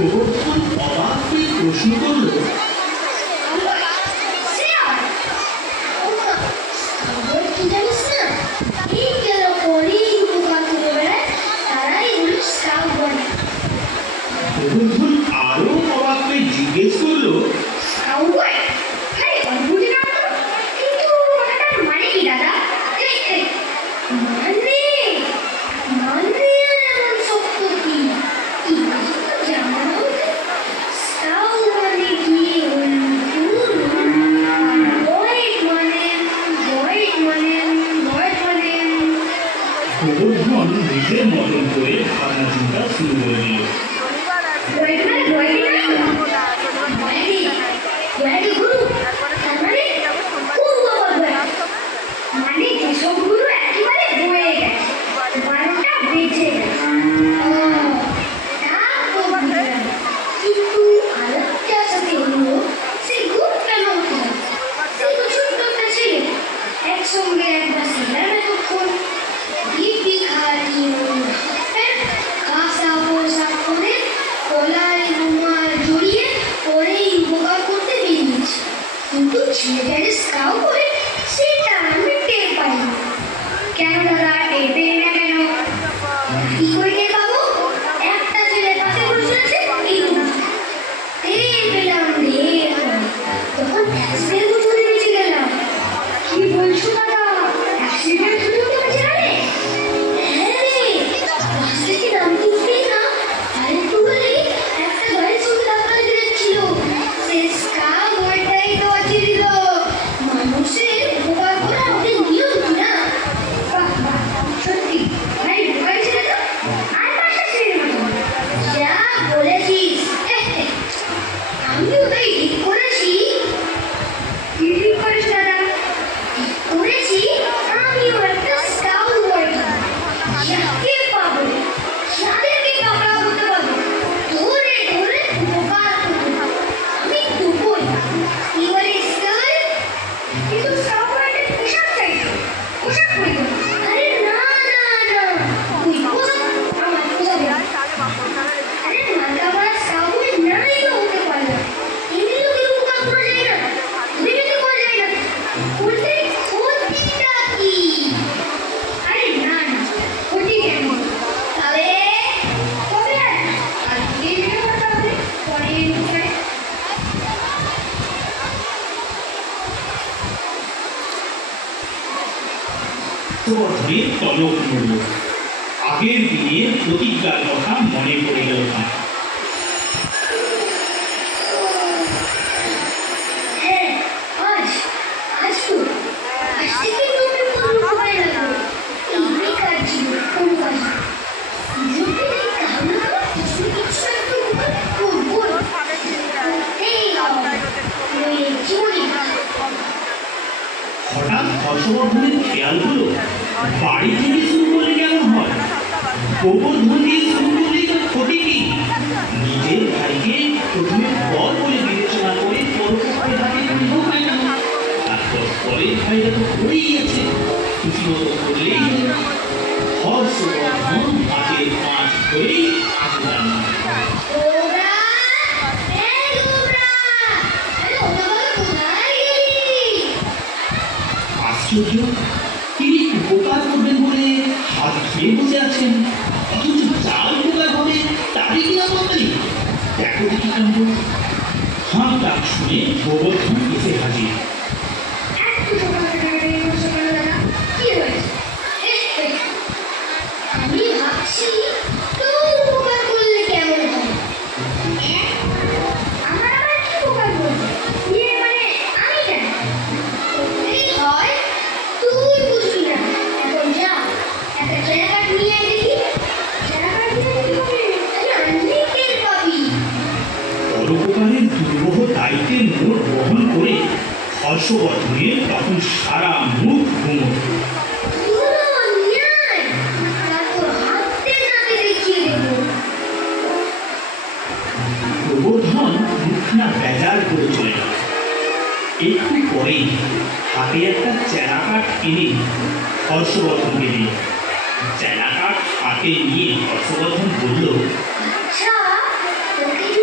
গোবর্ধন অবাক হয়ে প্রশ্ন করল, কি জানিস না, এই গেল পরেই উপকার করে বেড়ায়, তারাই হলো স্কাউট বলে। গোবর্ধন আরো অবাক হয়ে জিজ্ঞেস করলো, স্কাউট বয়? হ্যাঁ, অদ্ভুত নাম তো, কিন্তু ওটার মানে কি দাদা? মানে মানে এমন শক্ত কি জানা হবে? স্কাউট মানে কি? গোবর্ধন নিজের মতন করে ভাবনা চিন্তা শুরু করে দিল। একসঙ্গে একবার ছিলাম এতক্ষণ, দিব্যি খালি কাঁচা পোশাক পরে, গলায় রুমাল জড়িয়ে পরেই উপকার করতে বেরিয়েছি, কিন্তু ছেলেটার স্কাউট করে সেটা আমি টের পাইনি। কেন দাদা, টের পেলে না কেন? কি করে টের পাবো? একটা ছেলে পাশে বসে আছে, টের পেলাম রে, তখন অ্যাক্সিডেন্ট ধরে বেঁচে গেলাম। কি বলছো দাদা, অ্যাক্সিডেন্ট ধরে বেঁচে গেলে? হ্যাঁ রে, বাস থেকে নামতে উঠলেই না আরেকটু হলেই একটা গাড়ির সঙ্গে ধাক্কা লেগে যাচ্ছিল। সে স্কাউট বয়টাই তো বাঁচিয়ে দিল। মানুষের উপকার করা ওদের নিয়ম না। বাহ বাহ, সত্যি ভাই উপকার ছিল তো, আর পাশা ছেলের মতো। যা বলেছিস, আমিও তাই ঠিক করেছি। কি ঠিক করেছ দাদা? ঠিক করেছি আমিও একটা স্কাউট বয়, যাকে পাবো যাদেরকে পাকড়াও করতে পারবো, ধরে ধরে উপকার করবো। আমি দুপুর কি বলে স্কুল, কিন্তু স্কাউট বয়টা পোশাক চাই, পোশাক পরিব। আরে না না না, তুই পোশাক আমার পোশাক। আরে মাথা মারা স্কাউট বয় নাই তো হতে পারলো, এমনি লোকের উপকার করা যায় না, বিরতি করা যায় না, করলে ক্ষতিটা কি? আরে না না, ক্ষতি কেন? তাহলে কবে আজকে যেটা করতে হবে, পরে করে। গোবর্ধনের টনক নড়ল। আগের দিনের প্রতিজ্ঞার কথা মনে পড়ে গেল তার। হ্যাঁ, আজ তো আজ থেকে তোকে কোনো উপায় লাগবে। এই বেকার ছিল কোনো কাজ না। সুযোগ পেলে তাহলে আবার কিছু কিছু একটা উপায় করবো। এই জীবনে হঠাৎ হর্ষবর্ধনের খেয়াল হলো, বাড়ি থেকে শুরু করলে কেমন হয়? গোবর্ধন দিয়ে শুরু করলে ক্ষতি কি? নিজের ভাইকে প্রথমে বল বলে বিবেচনা করে পরপক্ষে তাকে গৃহ হয় না, তারপর পরের ভাইরা তো হয়েই আছে, খুশি মতো করলেই হলো। হর্ষবর্ধন হাতের পাঁচ ধরেই আসলাম। গোবরা, এই গোবরা, আরে ওটা বলো কোথায় গেলি? আশ্চর্য, তিনি উপকার করবেন বলে হাত খেয়ে বসে আছেন, অথচ যার উপকার হবে তারই কিনা বলতেনি। দেখো দেখি কাণ্ড। হাঁক ডাক শুনে গোবর্ধন এসে হাজির। একটু সকালে দাদা, কি হয়েছে? আমি ভাবছি তো উপকার করলে কেমন হয়। আমার আবার কি উপকার করবে? ইয়ে মানে আমি কেন? করতেই হয়, তুই বুঝবি না। এখন যা, একটা চেরা কাঠ নিয়ে আয় দেখি। চেরা কাঠ নিয়ে কি হবে? আরে আনলেই টের পাবি। পরোপকারের দুর্বহ দায়িত্বের মোট বহন করে হর্ষবর্ধনের তখন সারা মুখ ঘুমোত। পুরো অন্যায়, তারপর হাতে নাতে দেখিয়ে দেবো। গোবর্ধন মুখখানা বেজার করে চলে গেল। একটু পরেই হাতে একটা চেরা কাঠ এনে হর্ষবর্ধনকে দিল। চেরা কাঠ হাতে নিয়ে হর্ষবর্ধন বলল, আচ্ছা, তোকে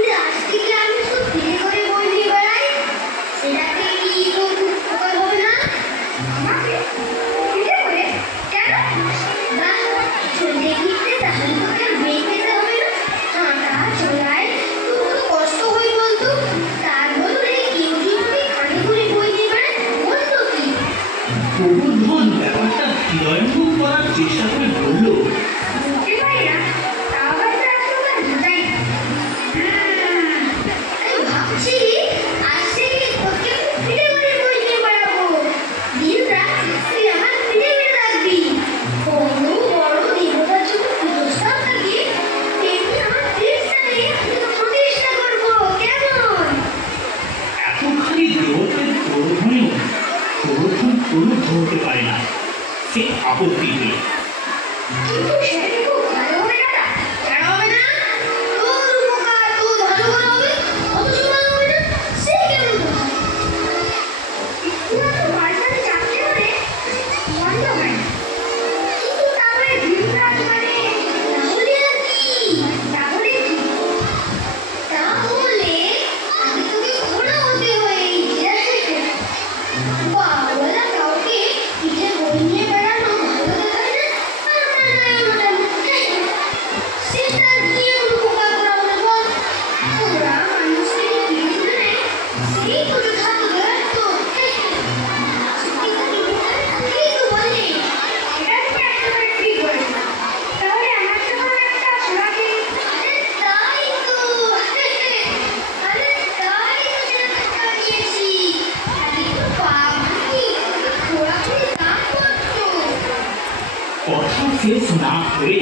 শেষ না করে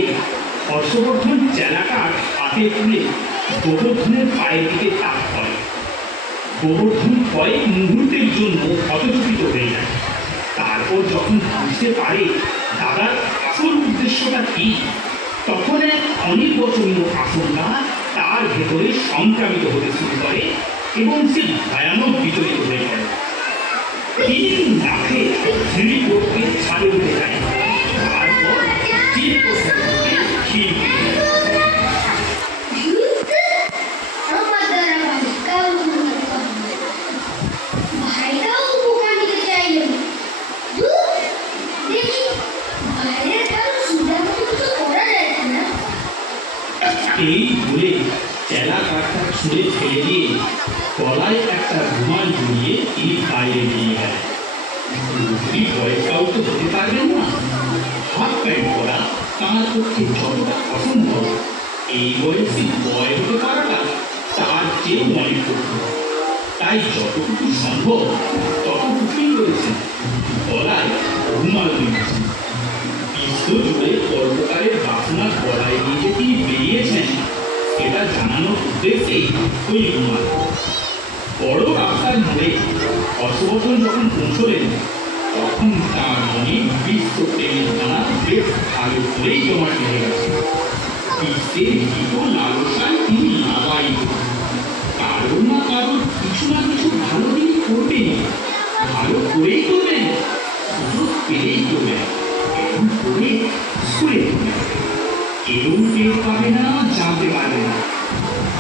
হর্ষবর্ধন চেলাটা হাতে তুলে গোবর্ধনের পায়ের দিকে তাক করে। গোবর্ধন কয়েক মুহূর্তের জন্য হতচকিত হয়ে যায়। তারপর যখন বুঝতে পারে দাদার আসল উদ্দেশ্যটা কি, তখন এক অনির্বচনীয় আশঙ্কা তার ভেতরে সংক্রামিত হতে শুরু করে এবং সে ভয়ানক বিচলিত হয়ে পড়ে। তিনি লাফে সিঁড়ি করতে ছাদে উঠে যায়। তারপর চির প্রসাদকে ক্ষীণ আমার দ্বারা ভাইটাও বোকা নিতে চাইল। দেখি বাইরে তার সুবিধা মতো কিছু করা যায় না। এই বলে চেলা কাঠটা ছুঁড়ে ফেলে দিয়ে গলায় একটা রুমাল জড়িয়ে তিনি বাইরে নিয়ে গেলেন। রুগী বয়সটাও তো হতে পারবেন না, হাফ প্যান্ট পরা তাঁর পক্ষে যতটা অসম্ভব, এই বয়সে বয় হতে পারাটা তার চেয়েও অনেক কঠিন। তাই যতটুকু সম্ভব ততটুকুই করেছেন, গলায় রুমাল দিয়েছেন। বিশ্ব জুড়ে পর্বকারের বাসনা গলায় নিয়ে যে তিনি বেরিয়েছেন এটা জানানোর উদ্দেশ্যেই ওই রুমাল। বড় রাস্তার মোড়ে হর্ষবর্ধন যখন পৌঁছলেন তখন তার মনে বিশ্ব প্রেমের দানা বেশ ভালো করেই জমা টেনে গেছে। বিশ্বের গীত লালসায় তিনি লাগাইত, কারোর না কারোর কিছু না কিছু ভালো তিনি করবেন, ভালো করেই করবেন, সুযোগ পেলেই করবেন, এরকম করে স্কুলে করবেন। কেউ টের পাবে না, জানতে পারবে না।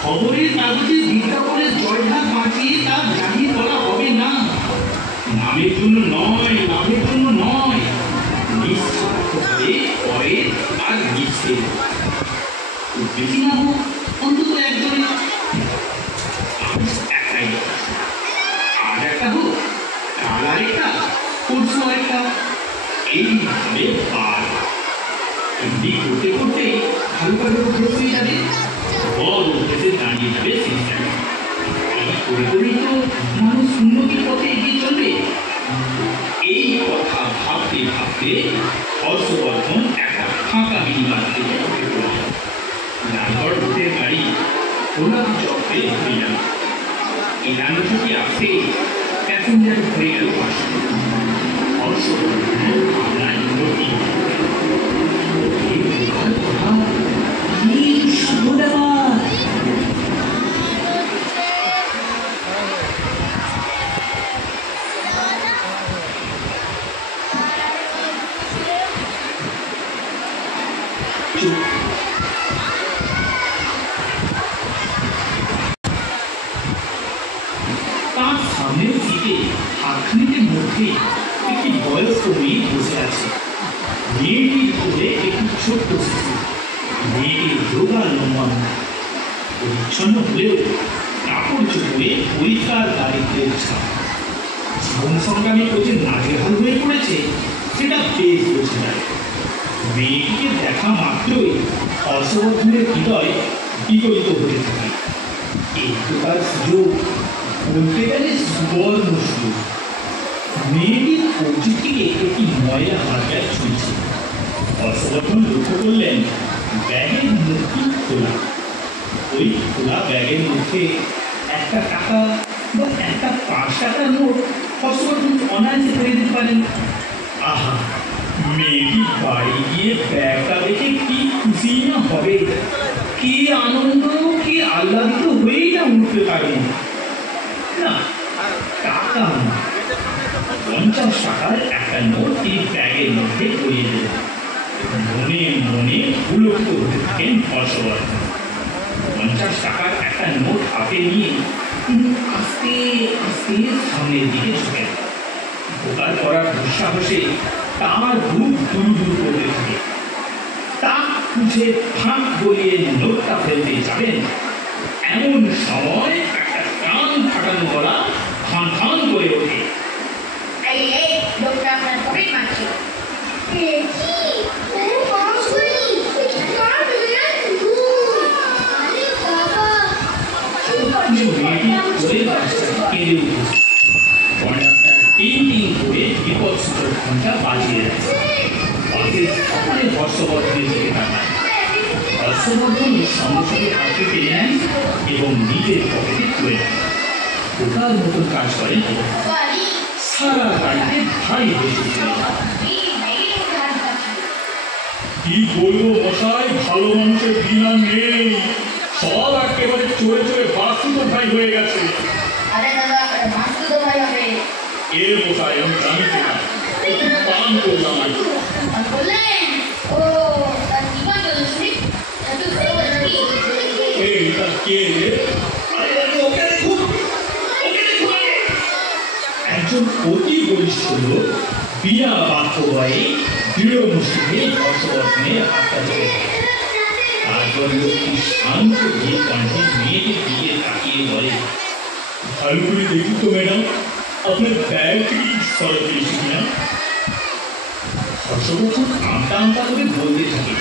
খবরের কাগজে বিজ্ঞাপনের জয়ঢাক বাঁচিয়ে তার জাহির করা হবে না। নামের জন্য নয়, লাভের জন্য নয়, নিঃস্বার্থভাবে পরের আর নিঃস্বের। বেশি না হোক অন্তত একজনের, আজ একটাই, আজ একটা হোক, কাল আরেকটা, পরশু আরেকটা, এইভাবে বার এমনি করতে করতে ভালো ভালো অভ্যেস হয়ে যাবে, বড় অভ্যেসে দাঁড়িয়ে যাবে সেই জায়গায়। এই করে করেই তো মানুষ উন্নতির পথে এগিয়ে চলবে। এই কথা ভাবতে ভাবতে হর্ষবর্ধন একটা ফাঁকা মিনিবাস থেকে উঠে পড়লেন। লালগড় রোডের গাড়ি গোলাপ চক্রে ঘুরে গেল। এলানো থেকে আসতে প্যাসেঞ্জার ঘুরে গেল পাশে। হর্ষবর্ধন আপনার নদী শুভ ব্যাপার। তার সামনের সিটে হাতখানিকের মধ্যে একটি বয়স্ক মেয়ে বসে আছে। মেয়েটির কোলে একটি ছোট্ট শিশু। মেয়েটির রোগা লম্বা, পরিচ্ছন্ন হলেও কাপড় চোপড়ে পরিষ্কার দারিদ্রের ছাপ। জীবন সংগ্রামে যে নাজেহাল হয়ে পড়েছে সেটা বেশ বোঝা যায়। মেয়েটিকে দেখা মাত্রই হর্ষবর্ধনের হৃদয় বিগলিত হতে থাকে। একটু তার সুযোগ, বলতে গেলে সুবর্ণ সুযোগ। মেয়েটির কবজির দিকে একটি ময়লা হাত-ব্যাগ ঝুলছে। হর্ষবর্ধন লক্ষ্য করলেন ব্যাগের মুখটি খোলা। ওই খোলা ব্যাগের মধ্যে একটা টাকা বা একটা 5 টাকার নোট হর্ষবর্ধন অনায়াসে ফেলে দিতে পারেন। আহা, মেয়েটি বাড়ি গিয়ে ব্যাগটা দেখে কি খুশি না হবে, কি আনন্দ, কি আহ্লাদিত হয়েই না উঠতে পারেন। না, টাকা না, 50 টাকার একটা নোট তিনি ব্যাগের মধ্যে পরিয়ে দেবেন। মনে মনে পুলকিত হতে থাকেন হর্ষবর্ধন। 50 টাকার একটা নোট হাতে নিয়ে তিনি আস্তে আস্তে সামনের দিকে ঝুঁকেন। বোকার করার দুঃসাহসে তার বুক দুরু করতে থাকে। তা খুঁজে ফাঁক গলিয়ে নোটটা ফেলতে যাবেন, এমন সময় একটা কান ফাটানো গলা খান খান করে ওঠে। লোকটা আপনার পকেট মারছে। কন্ডাক্টর টিং টিং করে বিপদ সূচক ঘন্টা বাজিয়ে দেয়। বাসের সকালে হর্ষ হর্ষবর্ধনের দিকে তাকায়। হর্ষবর্ধন সঙ্গে সঙ্গে হাতকে টেনে নেন এবং নিজের পকেটে তুলে নেন। ওটার মতন কাজ করেন সারা বাড়িতে ভারী বেশি ছিল। কি বলবো মশাই, ভালো মানুষের বিনা নেই, সব একেবারে চড়ে চড়ে বাস্তুত ভাই হয়ে গেছে। আরে দাদা, বাস্তুত ভাই হবে এ মশাই আমি জানি না, একটু পান করলাম আর কি। বললেন ও তার কি বাদ শুনি একটু এইটা কে রে? ওকে দেখুন, ওকে দেখুন। একজন অতি বলিষ্ঠ লোক বিনা বাক্য বয়ে দৃঢ় মুষ্টিতে হর্ষবর্ধনের হাতটা ধরে। তারপর লোকটি শান্ত হয়ে কণ্ঠে মেয়েদের দিকে তাকিয়ে বলে, ভালো করে দেখুন তো ম্যাডাম, আপনার ব্যাগ থেকে সরে পেয়েছি কিনা। হর্ষবর্ধন আমতা আমতা করে বলতে থাকে,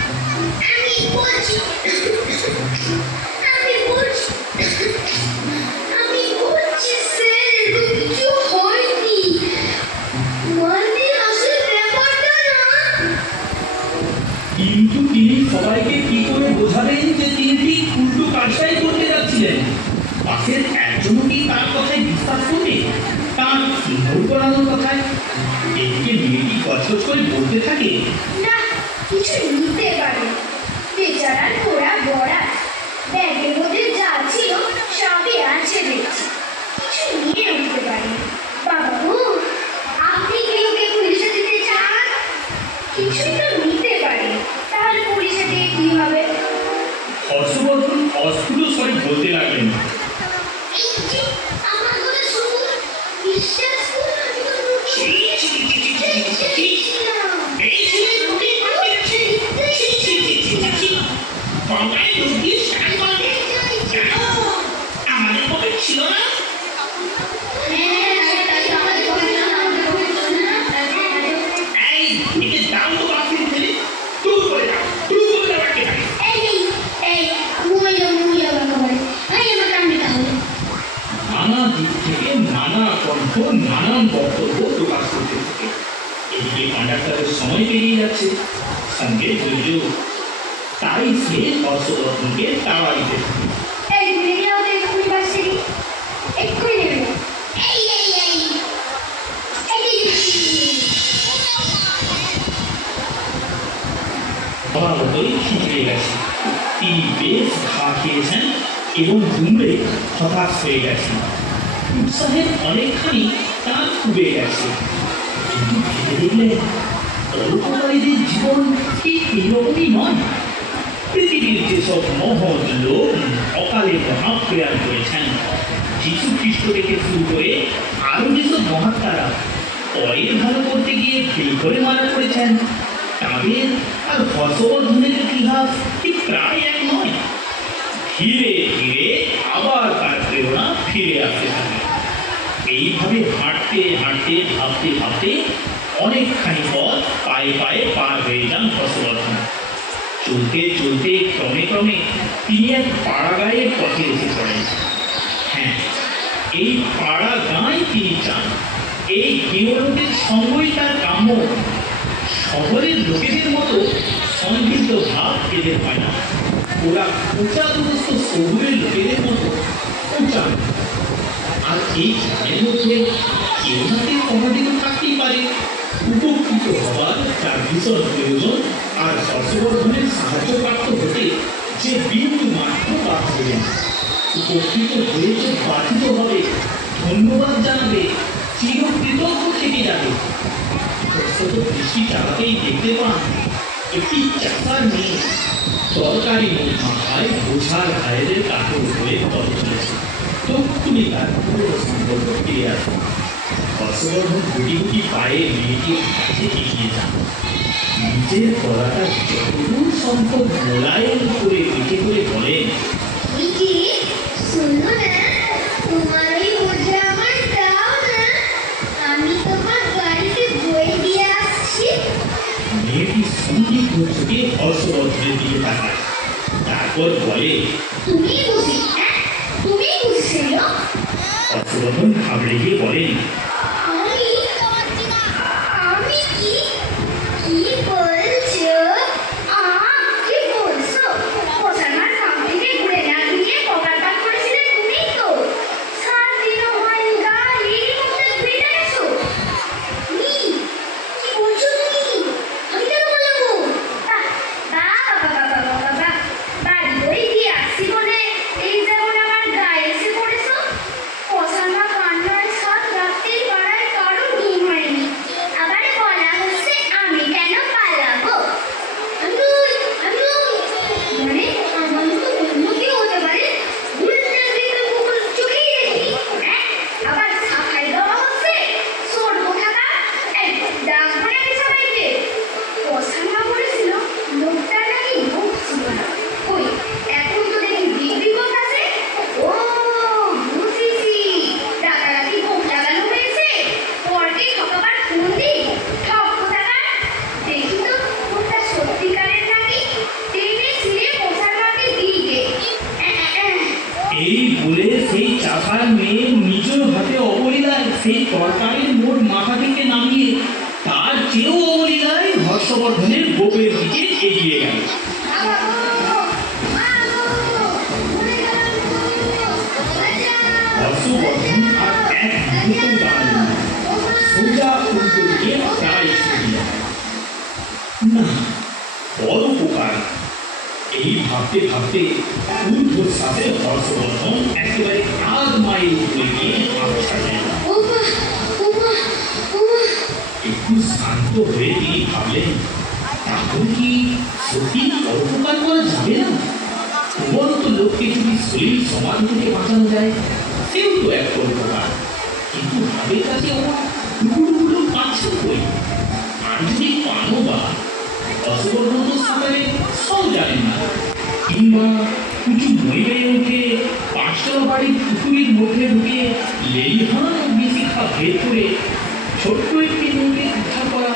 আমি বলছি স্যার কিছু হয়নি মানে আসলে ব্যাপারটা না। কিন্তু তিনি সবাইকে কি করে বোঝাবেন যে তিনি ঠিক উল্টো কাজটাই করতে যাচ্ছিলেন? পাশের একজনও কি তার কথায় বিশ্বাস করবে, তার ভুল করানোর কথায়? এদিকে মেয়েটি গছগছ করে বলতে থাকে, না কিছু নিতে পারে বেচারার পোড়া বড়া ব্যাগের মধ্যে যা ছিল সবই আছে দেখছি, কিছু নিয়ে উঠতে পারে। বাবু আপনি কি ওকে পুলিশে দিতে চান? কিছুই তো নিতে পারে, তাহলে পুলিশে দিয়ে কি হবে? হর্ষবর্ধন অস্ফুট স্বরে বলতে লাগলেন, এই যে আমার কথা শুনুন, বিশ্বাস করুন আমি তো ছি, ছি, ছি, ছি, ছি, ছি, ছি, ছি। এই ছেলে রুটি মারতে গেছে। ছি, ছি, ছি, ছি, ছি, ছি। বাবায় রুটি স্নান করবে। কেন? আমাদের পকেট ছিল না? এই, একে দাও তো বাপের ছেলে। তুই করে দাও, তুই করে দাও একেবারে। নানা দিক থেকে নানা কণ্ঠ, নানান বক্তব্য প্রকাশ করতে থাকে। এদিকে কন্ডাক্টরের সময় পেরিয়ে যাচ্ছে, সঙ্গে ধৈর্য। তাই সে হর্ষবর্ধনকে তাড়া দিতে থাকে। স্বভাবতই খিচড়ে গেছে। তিনি বেশ ঘা খেয়েছেন এবং ঘুমড়ে হতাশ হয়ে গেছেন। উৎসাহের অনেকখানি তার উবে গেছে। কিন্তু ভেবে দেখলে অল্পকারীদের জীবন ঠিক এইরকমই নয়। পৃথিবীর যেসব মহৎ লোক অকালে মহাপ্রয়াণ করেছেন, যীশু খ্রিস্ট থেকে শুরু করে আরো যেসব মহাত্মারা পরের ভালো করতে গিয়ে ফেল করে মারা করেছেন, তাদের আর হর্ষবর্ধনের ইতিহাস ঠিক প্রায় এক নয়। ধীরে ধীরে আবার তার প্রেরণা ফিরে আসতে থাকে। এইভাবে হাঁটতে হাঁটতে ভাবতে ভাবতে অনেকখানি পথ পায়ে পায়ে পার হয়ে যান হর্ষবর্ধন। চলতে চলতে ক্রমে ক্রমে তিনি এক পাড়া গাঁয়ের পথে এসে পড়েন। হ্যাঁ, এই পাড়া গাঁই তিনি চান। এই গৃহলোকের সঙ্গই তার কাম্য। শহরের লোকেদের মতো সন্দিগ্ধ ভাব এদের হয় না। ওরা উঁচাদুরস্থ শহুরের লোকেদের মতো উঁচা। আর এই গ্রামের মধ্যে কেউ না কেউ কোনোদিন থাকতেই পারে। উপকৃত হওয়ার তার ভীষণ প্রয়োজন, আর হর্ষবর্ধনের সাহায্যপ্রাপ্ত হতে যে বিন্দু মাত্র বাদ দেবেন। উপকৃত হয়ে যে বাধিত হবে, ধন্যবাদ জানাবে, চিরকৃতজ্ঞ থেকে যাবে। দৃষ্টি চালাতেই দেখতে পান একটি চাকার মেয়ে তরকারি মাথায় বোঝার ভাইদের কাপড় ধরে পথ চলেছে। তক্ষুনি তার পুরো সম্পর্ক ফিরে আসে। হর্ষবর্ধন গুটি গুটি পায়ে মেয়েটির কাছে এগিয়ে যান। নিজের গলাটা যতদূর সম্ভব মোলায়েম করে পিঠে করে বলেন, শুনো না, তোমার ওই বোঝা আমার দাও না, আমি তোমার গাড়িতে বয়ে দিয়ে আসছি। মেয়েটি সঙ্গীত চোখে হর্ষবর্ধনের দিকে তাকায়, তারপর বলে, তুমি বুঝি, তুমি বুঝছিল? হর্ষবর্ধন ঘাবড়ে গিয়ে বলেন, আমি কি কি বলছো? চাষার মেয়ে নিজ হাতে অবলীলায় সেই তরকারির মোট মাথা থেকে নামিয়ে তার চেয়েও অবলীলায় হর্ষবর্ধনের গোপের দিকে এগিয়ে গেল। হর্ষবর্ধন আর এক মুহূর্ত দাঁড়ালেন না, সোজা উল্টো দিকে প্রায় ছুটে গেল। না, পরোপকার, এই ভাবতে ভাবতে ঊর্ধ্বশ্বাসে হর্ষবর্ধন একেবারে 1 মাইল দূরে গিয়ে আশ্রয় নিল। একটু শান্ত হয়ে তিনি ভাবলেন, তাহলে কি সত্যি পরোপকার করা যাবে না? উপরন্ত লোককে যদি শরীর সমাজ থেকে বাঁচানো যায়, সেও তো এক পরোপকার। কিন্তু হাতের কাছে আমার টুকরোগুলো পাচ্ছে কই? আর যদি পানো বা হর্ষবর্ধন তো সাঁতারে সব জানেন না, কিংবা কিছু মহিলাই উঠে 5 বাড়ির পুকুরের মধ্যে ঢুকে লেলিহান অগ্নিশিখা ভেদ করে ছোট্ট একটি নৌকে উদ্ধার করা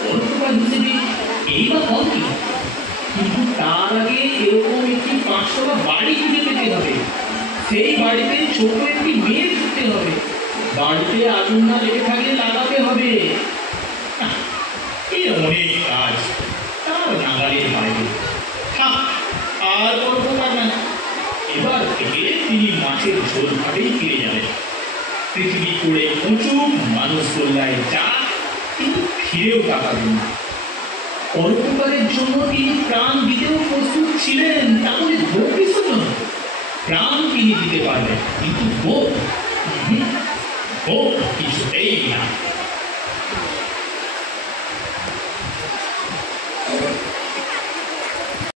পরোপকার হিসেবে এই বা কম কি? কিন্তু তার আগে এরকম একটি 5 বাড়ি খুঁজে পেতে হবে, সেই বাড়িতে ছোট একটি মেয়ে ঢুকতে হবে, বাড়িতে আগুন না লেগে থাকলে লাগাতে হবে। এই অনেক কাজ তার নাগালের বাইরে। আর পরোপকার না, এবার থেকে তিনি মাছের ঝোল ভাবেই ফিরে যাবেন। পৃথিবী করে প্রচুর মানুষ কল্যাণে যা তিনি ফিরেও তাকাবেন না। পরোপকারের জন্য তিনি প্রাণ দিতেও প্রস্তুত ছিলেন, তাহলে ভোগ কিছু নয়। প্রাণ তিনি দিতে পারবেন, কিন্তু ভোগ কিছুতেই